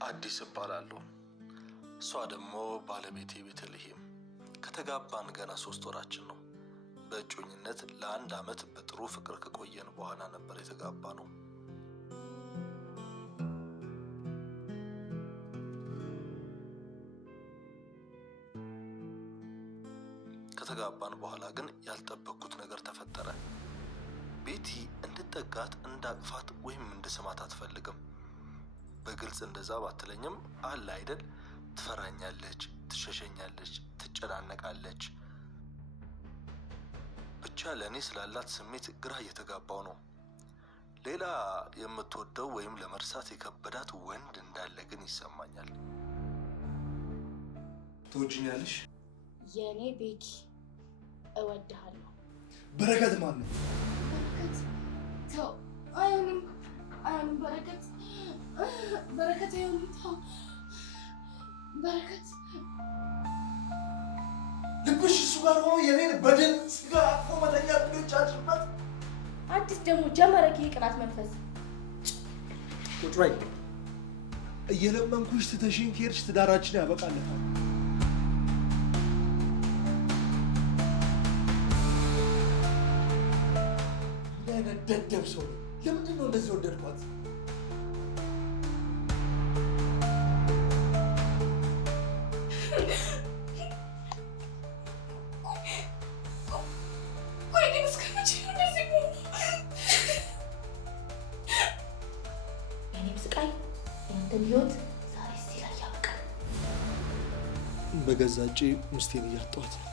አዲስ እባላለሁ። እሷ ደግሞ ባለቤቴ ቤተልሔም። ከተጋባን ገና 3 ወራችን ነው። በእጮኝነት ለ1 አመት በጥሩ ፍቅር ከቆየን በኋላ ነበር የተጋባነው። ከተጋባን በኋላ ግን ያልጠበቅኩት ነገር ተፈጠረ። ቤቲ እንድጠጋት እንዳቅፋት ወይም እንድስማት አትፈልግም። በግልጽ እንደዛ ባትለኝም አለ አይደል ትፈራኛለች፣ ትሸሸኛለች፣ ትጨናነቃለች። ብቻ ለኔ ስላላት ስሜት ግራ እየተጋባው ነው። ሌላ የምትወደው ወይም ለመርሳት የከበዳት ወንድ እንዳለ ግን ይሰማኛል። ትወጂኛለሽ? የኔ ቤኪ እወድሃለሁ። በረከት ማን ነው? በረከት ተው። አይሆንም በረከት አይሆንም ተው። በረከት ልብሽ እሱ ጋር ሆኖ የኔን በድን ስጋ አቅፎ መተኛት ብቻችበት። አዲስ ደግሞ ጀመረክ የቅናት መንፈስ። ቁጭ በይ። እየለመንኩሽ ትተሽኝ ከሄድሽ ትዳራችን ያበቃለታል። ደደብ ሰው ለምንድን ነው እንደዚህ ወደድኳት? ቆይ ግን እስከ መቼ ነው እንደዚህ ሆኖ? የኔም ስቃይ ያንተም ህይወት ዛሬ እዚህ ላይ ያበቃል። በገዛ እጄ ሚስቴን እያጣኋት ነው።